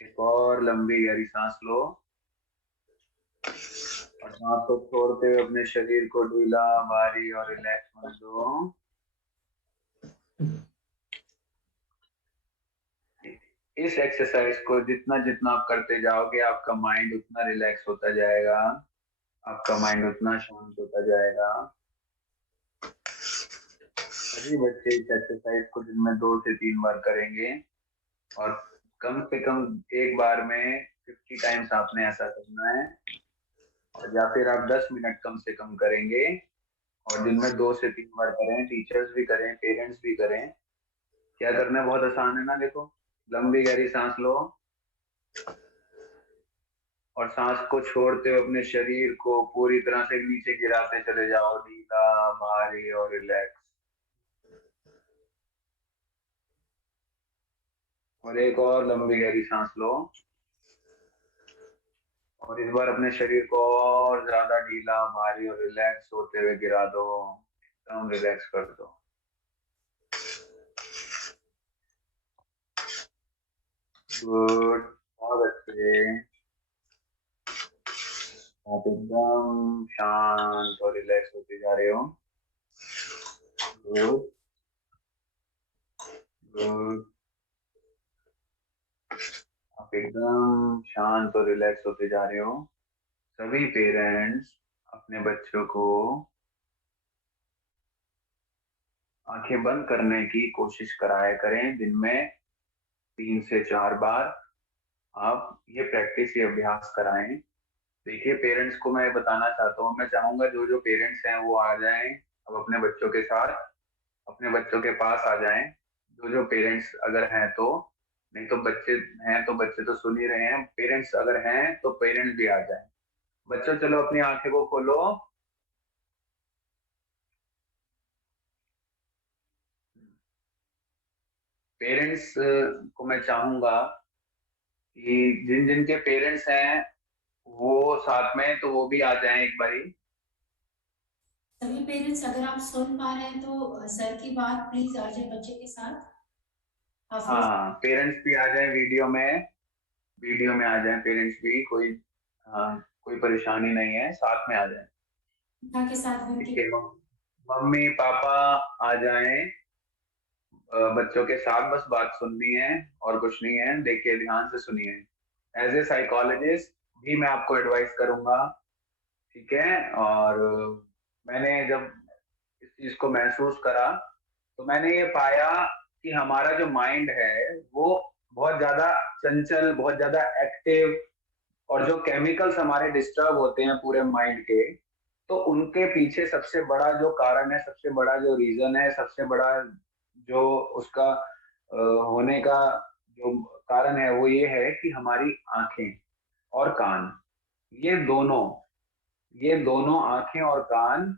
एक और लंबी गहरी सांस लो और सांस को छोड़ते हुए अपने शरीर को ढीला, भारी और रिलैक्स होने दो। इस एक्सरसाइज को जितना जितना आप करते जाओगे आपका माइंड उतना रिलैक्स होता जाएगा, आपका माइंड उतना शांत होता जाएगा। सभी बच्चे इस एक्सरसाइज को दिन में 2 से 3 बार करेंगे और कम से कम एक बार में 50 टाइम्स आपने ऐसा करना है। और या फिर आप 10 मिनट कम से कम करेंगे और दिन में 2 से 3 बार करें। टीचर्स भी करें, पेरेंट्स भी करें। क्या करना है, बहुत आसान है ना। देखो, लंबी गहरी सांस लो और सांस को छोड़ते हुए अपने शरीर को पूरी तरह से नीचे गिराते चले जाओ, ढीला, भारी और रिलैक्स। और एक और लंबी गहरी सांस लो और इस बार अपने शरीर को और ज्यादा ढीला, भारी और रिलैक्स होते हुए गिरा दो, एकदम रिलैक्स कर दो। गुड, बहुत अच्छे। आप एकदम शांत और रिलैक्स होते जा रहे हो। Good good. आप एकदम शांत और रिलैक्स होते जा रहे हो। सभी पेरेंट्स अपने बच्चों को आंखें बंद करने की कोशिश कराया करें। दिन में 3 से 4 बार आप ये प्रैक्टिस, ये अभ्यास कराएं। देखिए, पेरेंट्स को मैं बताना चाहता हूँ, मैं चाहूंगा जो जो पेरेंट्स हैं वो आ जाएं अब अपने बच्चों के साथ, अपने बच्चों के पास आ जाएं। जो जो पेरेंट्स अगर हैं तो, नहीं तो बच्चे हैं तो बच्चे तो सुन ही रहे हैं। पेरेंट्स अगर हैं तो पेरेंट्स भी आ जाएं। बच्चों चलो अपनी आंखें को खोलो। पेरेंट्स को मैं चाहूंगा कि जिन जिन के पेरेंट्स हैं वो साथ में, तो वो भी आ जाएं एक बारी। सभी पेरेंट्स अगर आप सुन पा रहे हैं तो सर की बात प्लीज आ जाए बच्चे के साथ। हाँ, पेरेंट्स भी आ जाएं वीडियो में आ जाएं पेरेंट्स भी। कोई कोई परेशानी नहीं है, साथ में आ जाएं। पिता के साथ भी ठीक उनके है, मम्मी पापा आ जाएं बच्चों के साथ। बस बात सुननी है और कुछ नहीं है। देखिए, ध्यान से सुनिए। एज ए साइकोलॉजिस्ट भी मैं आपको एडवाइस करूंगा, ठीक है। और मैंने जब इस चीज को महसूस करा तो मैंने ये पाया कि हमारा जो माइंड है वो बहुत ज्यादा चंचल, बहुत ज्यादा एक्टिव, और जो केमिकल्स हमारे डिस्टर्ब होते हैं पूरे माइंड के, तो उनके पीछे सबसे बड़ा जो कारण है, सबसे बड़ा जो रीजन है, सबसे बड़ा जो उसका होने का जो कारण है वो ये है कि हमारी आंखें और कान, ये दोनों ये दोनों आंखें और कान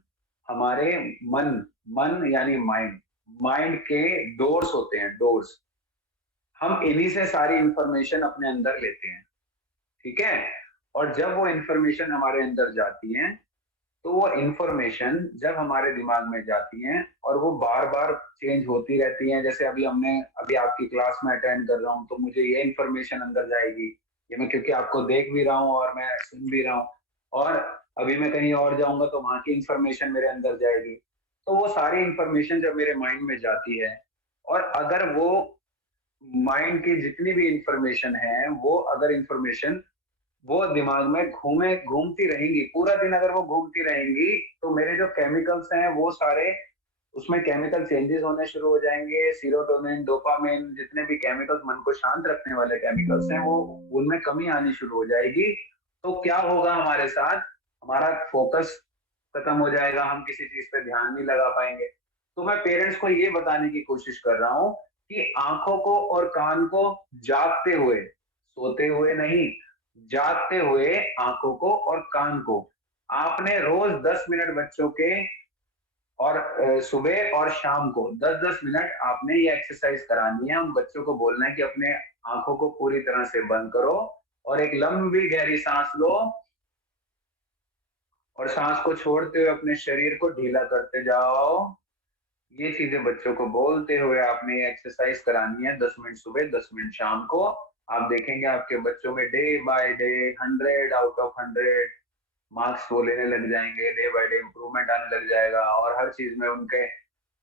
हमारे मन मन यानी माइंड के डोर्स होते हैं, डोर्स। हम इन्हीं से सारी इंफॉर्मेशन अपने अंदर लेते हैं, ठीक है। और जब वो इंफॉर्मेशन हमारे अंदर जाती है, तो वो इंफॉर्मेशन जब हमारे दिमाग में जाती है और वो बार बार चेंज होती रहती है। जैसे अभी आपकी क्लास में अटेंड कर रहा हूँ तो मुझे ये इंफॉर्मेशन अंदर जाएगी, ये मैं क्योंकि आपको देख भी रहा हूँ और मैं सुन भी रहा हूँ। और अभी मैं कहीं और जाऊंगा तो वहां की इंफॉर्मेशन मेरे अंदर जाएगी। तो वो सारी इंफॉर्मेशन जब मेरे माइंड में जाती है, और अगर वो माइंड की जितनी भी इंफॉर्मेशन है, वो अगर इंफॉर्मेशन वो दिमाग में घूमती रहेंगी पूरा दिन, अगर वो घूमती रहेंगी, तो मेरे जो केमिकल्स हैं वो सारे, उसमें केमिकल चेंजेस होने शुरू हो जाएंगे। सीरोटोनिन, डोपामिन, जितने भी केमिकल्स मन को शांत रखने वाले केमिकल्स हैं, वो उनमें कमी आनी शुरू हो जाएगी। तो क्या होगा हमारे साथ, हमारा फोकस खत्म हो जाएगा, हम किसी चीज पे ध्यान नहीं लगा पाएंगे। तो मैं पेरेंट्स को ये बताने की कोशिश कर रहा हूँ कि आंखों को और कान को जागते हुए, सोते हुए नहीं, जागते हुए आंखों को और कान को आपने रोज 10 मिनट बच्चों के और सुबह और शाम को 10-10 मिनट आपने ये एक्सरसाइज करानी है। उन बच्चों को बोलना है कि अपने आंखों को पूरी तरह से बंद करो और एक लंबी गहरी सांस लो और सांस को छोड़ते हुए अपने शरीर को ढीला करते जाओ। ये चीजें बच्चों को बोलते हुए आपने ये एक्सरसाइज करानी है 10 मिनट सुबह 10 मिनट शाम को। आप देखेंगे आपके बच्चों में day by day 100 out of 100 marks वो लेने लग जाएंगे, डे बाय डे इम्प्रूवमेंट आने लग जाएगा और हर चीज में उनके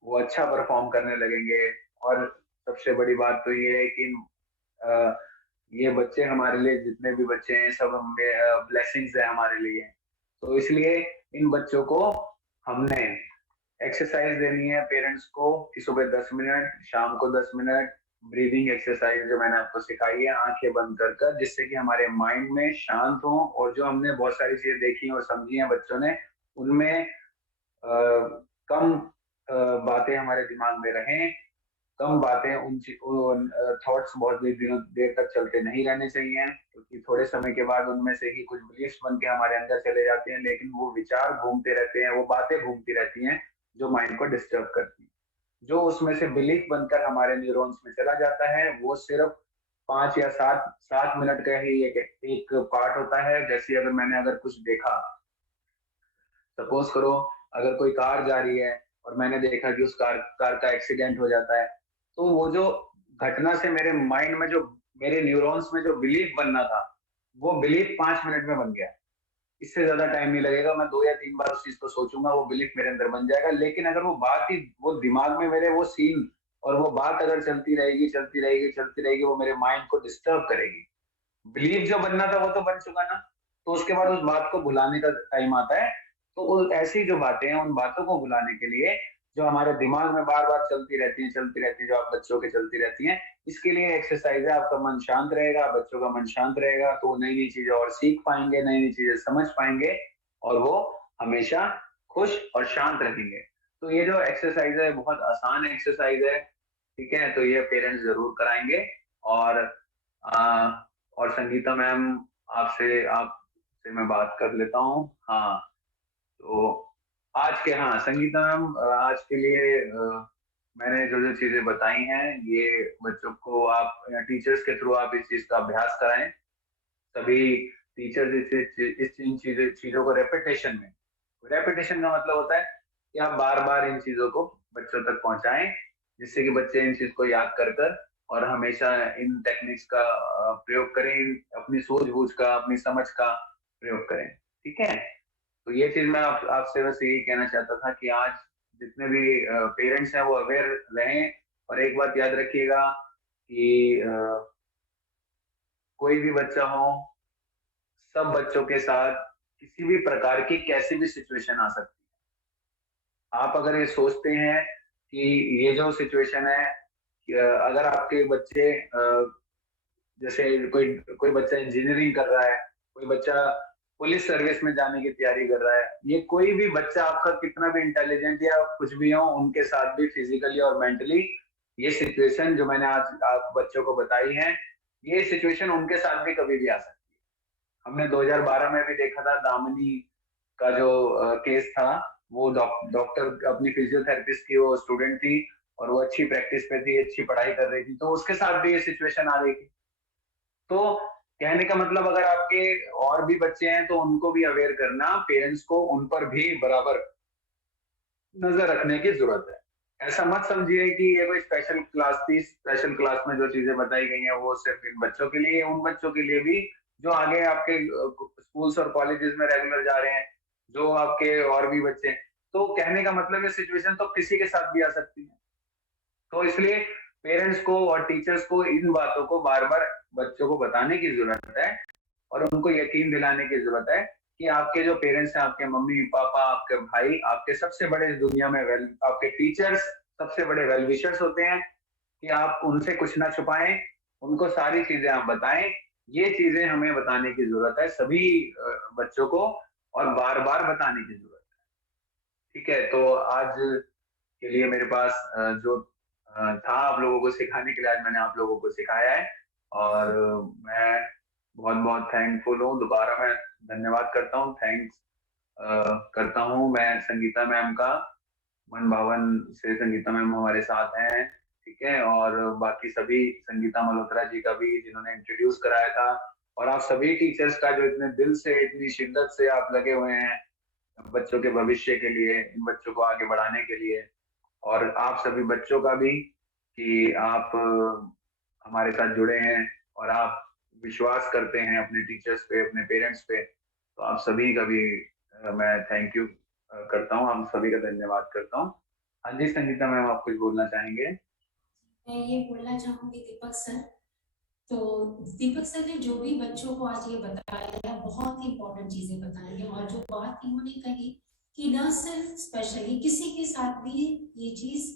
वो अच्छा परफॉर्म करने लगेंगे। और सबसे बड़ी बात तो ये है कि अ, ये बच्चे हमारे लिए, जितने भी बच्चे हैं सब हमें ब्लेसिंग्स है हमारे लिए। तो इसलिए इन बच्चों को हमने एक्सरसाइज देनी है पेरेंट्स को कि सुबह 10 मिनट, शाम को 10 मिनट ब्रीदिंग एक्सरसाइज जो मैंने आपको सिखाई है आंखें बंद कर कर, जिससे कि हमारे माइंड में शांत हो और जो हमने बहुत सारी चीजें देखी और समझी हैं बच्चों ने, उनमें कम बातें हमारे दिमाग में रहें, कम बातें उन थॉट्स बहुत दिनों देर तक चलते नहीं रहने चाहिए, क्योंकि थोड़े समय के बाद उनमें से ही कुछ बिलीफ्स बन के हमारे अंदर चले जाते हैं, लेकिन वो विचार घूमते रहते हैं, वो बातें घूमती रहती हैं जो माइंड को डिस्टर्ब करती हैं। जो उसमें से बिलीफ बनकर हमारे न्यूरॉन्स में चला जाता है वो सिर्फ 5 या 7 मिनट का ही एक पार्ट होता है। जैसे अगर कुछ देखा, सपोज करो अगर कोई कार जा रही है और मैंने देखा कि उस कार का एक्सीडेंट हो जाता है, तो वो जो घटना से मेरे माइंड में, जो मेरे न्यूरॉन्स में जो बिलीफ बनना था, वो बिलीफ 5 मिनट में बन गया। इससे ज्यादा टाइम नहीं लगेगा, मैं 2 या 3 बार उस चीज को सोचूंगा, वो बिलीफ मेरे अंदर बन जाएगा। लेकिन अगर वो बात ही, वो दिमाग में मेरे वो सीन और वो बात अगर चलती रहेगी चलती रहेगी चलती रहेगी, वो मेरे माइंड को डिस्टर्ब करेगी। बिलीव जो बनना था वो तो बन चुका ना, तो उसके बाद उस बात को भुलाने का टाइम आता है। तो ऐसी जो बातें हैं, उन बातों को भुलाने के लिए जो हमारे दिमाग में बार बार चलती रहती है, जो आप बच्चों के चलती रहती हैं, इसके लिए एक्सरसाइज है। आपका मन शांत रहेगा, बच्चों का मन शांत रहेगा, तो वो नई नई चीजें और सीख पाएंगे, नई नई चीजें समझ पाएंगे और वो हमेशा खुश और शांत रहेंगे। तो ये जो एक्सरसाइज है बहुत आसान एक्सरसाइज है, ठीक है, तो ये पेरेंट्स जरूर कराएंगे। और आ, और संगीता मैम, आपसे मैं बात कर लेता हूँ। हाँ, तो हाँ संगीता मैम, आज के लिए मैंने जो जो चीजें बताई हैं, ये बच्चों को आप टीचर्स के थ्रू आप इस चीज का अभ्यास कराएं। सभी टीचर्स इन चीजों को रेपिटेशन का मतलब होता है कि आप बार बार इन चीजों को बच्चों तक पहुंचाएं, जिससे कि बच्चे इन चीज को याद कर और हमेशा इन टेक्निक्स का प्रयोग करें, अपनी सूझबूझ का, अपनी समझ का प्रयोग करें। ठीक है, तो ये चीज मैं आपसे बस यही कहना चाहता था कि आज जितने भी पेरेंट्स हैं वो अवेयर रहें। और एक बात याद रखिएगा कि कोई भी बच्चा हो, सब बच्चों के साथ किसी भी प्रकार की कैसी भी सिचुएशन आ सकती है। आप अगर ये सोचते हैं कि ये जो सिचुएशन है, अगर आपके बच्चे जैसे कोई बच्चा इंजीनियरिंग कर रहा है, कोई बच्चा पुलिस सर्विस में जाने की तैयारी कर रहा है, ये कोई भी बच्चा आपका कितना भी इंटेलिजेंट या कुछ भी हो, उनके साथ भी फिजिकली और मेंटली ये सिचुएशन जो मैंने आज आप बच्चों को बताई है, ये सिचुएशन उनके साथ भी कभी भी आ सकती है। हमने 2012 में भी देखा था, दामिनी का जो केस था, वो डॉक्टर अपनी फिजियोथेरेपिस्ट की वो स्टूडेंट थी और वो अच्छी प्रैक्टिस पे थी, अच्छी पढ़ाई कर रही थी, तो उसके साथ भी ये सिचुएशन आ गई थी। तो कहने का मतलब, अगर आपके और भी बच्चे हैं तो उनको भी अवेयर करना, पेरेंट्स को उन पर भी बराबर नजर रखने की जरूरत है। ऐसा मत समझिए कि ये कोई स्पेशल क्लास थी, स्पेशल क्लास में जो चीजें बताई गई हैं वो सिर्फ इन बच्चों के लिए, उन बच्चों के लिए भी जो आगे आपके स्कूल्स और कॉलेजेस में रेगुलर जा रहे हैं, जो आपके और भी बच्चे। तो कहने का मतलब ये सिचुएशन तो किसी के साथ भी आ सकती है। तो इसलिए पेरेंट्स को और टीचर्स को इन बातों को बार बार बच्चों को बताने की जरूरत है और उनको यकीन दिलाने की जरूरत है कि आपके जो पेरेंट्स हैं, आपके मम्मी पापा, आपके भाई, आपके सबसे बड़े इस दुनिया में आपके टीचर्स सबसे बड़े वेल विशर्स होते हैं, कि आप उनसे कुछ ना छुपाएं, उनको सारी चीजें आप बताएं। ये चीजें हमें बताने की जरूरत है सभी बच्चों को, और बार बार बताने की जरूरत है। ठीक है, तो आज के लिए मेरे पास जो था आप लोगों को सिखाने के लिए, आज मैंने आप लोगों को सिखाया है। और मैं बहुत बहुत थैंकफुल हूँ। दोबारा मैं धन्यवाद करता हूँ, थैंक्स करता हूँ मैं संगीता मैम का। मन भावन से संगीता मैम हमारे साथ हैं, ठीक है। और बाकी सभी, संगीता मल्होत्रा जी का भी जिन्होंने इंट्रोड्यूस कराया था, और आप सभी टीचर्स का जो इतने दिल से, इतनी शिद्दत से आप लगे हुए हैं बच्चों के भविष्य के लिए, इन बच्चों को आगे बढ़ाने के लिए। और आप सभी बच्चों का भी कि आप हमारे साथ जुड़े हैं और आप विश्वास करते हैं अपने टीचर्स पे, अपने पेरेंट्स पे। तो आप सभी का भी मैं थैंक यू करता हूँ, आप सभी का धन्यवाद करता हूँ। हाँ जी संगीता मैम, आप कुछ बोलना चाहेंगे? मैं ये बोलना चाहूंगी दीपक सर, तो दीपक सर ने जो भी बच्चों को आज ये बताया है बहुत ही इंपॉर्टेंट चीजें बताई हैं। और जो बात इन्होंने कही कि न सिर्फ स्पेशली किसी के साथ भी ये चीज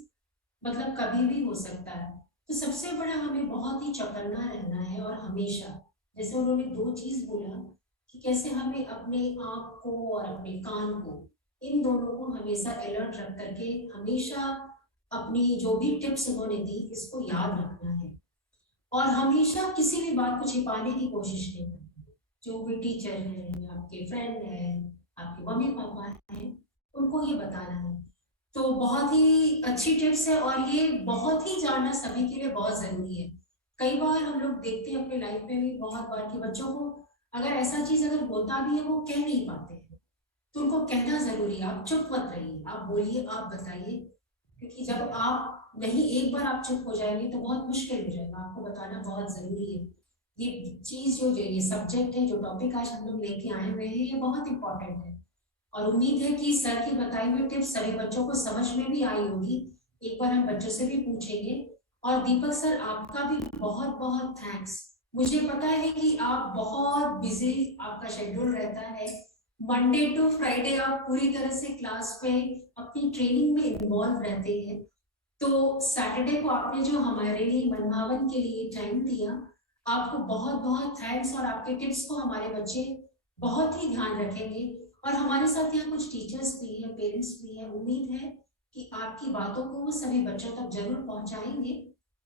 मतलब कभी भी हो सकता है, तो सबसे बड़ा हमें बहुत ही चौकन्ना रहना है। और हमेशा, जैसे उन्होंने दो चीज बोला कि कैसे हमें अपने आँख को और अपने कान को, इन दोनों को हमेशा अलर्ट रख करके हमेशा अपनी जो भी टिप्स उन्होंने दी इसको याद रखना है। और हमेशा किसी भी बात को छिपाने की कोशिश नहीं करनी। जो भी टीचर है, आपके फ्रेंड है, आपके मम्मी पापा हैं, उनको ये बताना है। तो बहुत ही अच्छी टिप्स है और ये बहुत ही जानना सभी के लिए बहुत जरूरी है। कई बार हम लोग देखते हैं अपने लाइफ में भी बहुत बार कि बच्चों को अगर ऐसा चीज अगर होता भी है वो कह नहीं पाते हैं, तो उनको कहना जरूरी है। आप चुप मत रहिए, आप बोलिए, आप बताइए, क्योंकि जब आप नहीं, एक बार आप चुप हो जाएंगे तो बहुत मुश्किल हो जाएगा। आपको बताना बहुत जरूरी है। ये चीज जो जो ये सब्जेक्ट है, जो टॉपिक आज हम लोग लेके आए हुए हैं, ये बहुत इंपॉर्टेंट है। और उम्मीद है कि सर की बताई हुई टिप्स सभी बच्चों को समझ में भी आई होगी। एक बार हम बच्चों से भी पूछेंगे। और दीपक सर, आपका भी बहुत बहुत थैंक्स। मुझे पता है कि आप बहुत बिजी, आपका शेड्यूल रहता है। मंडे टू फ्राइडे आप पूरी तरह से क्लास पे अपनी ट्रेनिंग में इन्वॉल्व रहते हैं। तो सैटरडे को आपने जो हमारे लिए मनभावन के लिए टाइम दिया, आपको बहुत बहुत थैंक्स। और आपके टिप्स को हमारे बच्चे बहुत ही ध्यान रखेंगे। और हमारे साथ यहाँ कुछ टीचर्स भी हैं, पेरेंट्स भी हैं। उम्मीद है कि आपकी बातों को वो सभी बच्चों तक जरूर पहुंचाएंगे,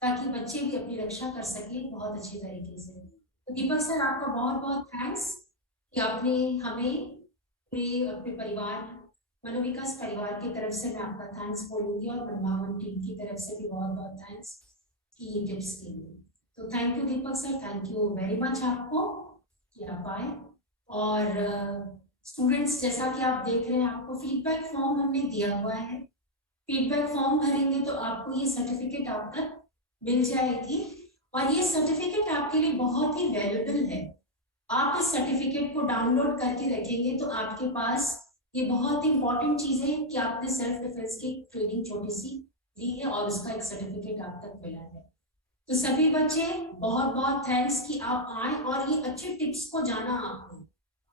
ताकि बच्चे भी अपनी रक्षा कर सके बहुत अच्छे तरीके से। तो दीपक सर, आपका बहुत बहुत थैंक्स कि आपने हमें पूरे अपने परिवार, मनोविकास परिवार की तरफ से मैं आपका थैंक्स बोलूंगी, और मनभावन टीम की तरफ से भी बहुत बहुत थैंक्स कि ये टिप्स के लिए। तो thank you Deepak sir, thank you very much आपको कि आप आए। और स्टूडेंट्स, जैसा कि आप देख रहे हैं, आपको फीडबैक फॉर्म हमने दिया हुआ है। फीडबैक फॉर्म भरेंगे तो आपको ये सर्टिफिकेट आप तक मिल जाएगी। और ये सर्टिफिकेट आपके लिए बहुत ही वैल्यूएबल है। आप इस सर्टिफिकेट को डाउनलोड करके रखेंगे तो आपके पास ये बहुत इंपॉर्टेंट चीज है कि आपने सेल्फ डिफेंस की ट्रेनिंग छोटी सी ली है और उसका एक सर्टिफिकेट आप तक मिला है। तो सभी बच्चे, बहुत बहुत थैंक्स कि आप आए और ये अच्छे टिप्स को जाना आपने,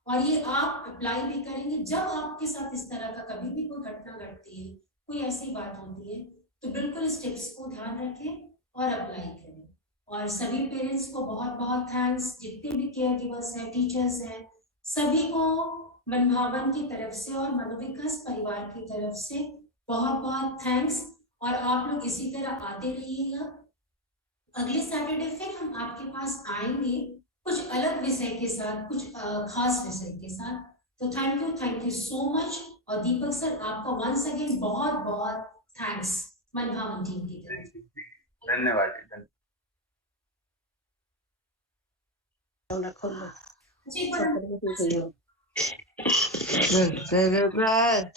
और ये आप अप्लाई भी करेंगे। जब आपके साथ इस तरह का कभी भी कोई घटना घटती है, कोई ऐसी बात होती है, तो बिल्कुल इस टिप्स को ध्यान रखें और अप्लाई करें। और सभी पेरेंट्स को बहुत बहुत थैंक्स, जितने भी केयर गिवर्स हैं, टीचर्स हैं, सभी को मनभावन की तरफ से और मनोविकास परिवार की तरफ से बहुत बहुत थैंक्स। और आप लोग इसी तरह आते रहिएगा। अगले सैटरडे फिर हम आपके पास आएंगे कुछ अलग विषय के साथ, कुछ खास विषय के साथ। तो थैंक यू सो मच। और दीपक सर, आपका वंस अगेन बहुत बहुत थैंक्स मनभावन टीम की तरफ से। धन्यवाद जी।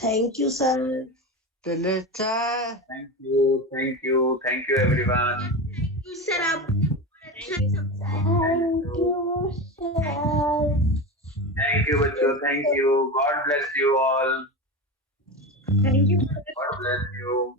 Thank you sir. Thank you everyone. Thank you sir, आप थैंक यू बच्चों, thank you. God bless you all. Thank you. God bless you.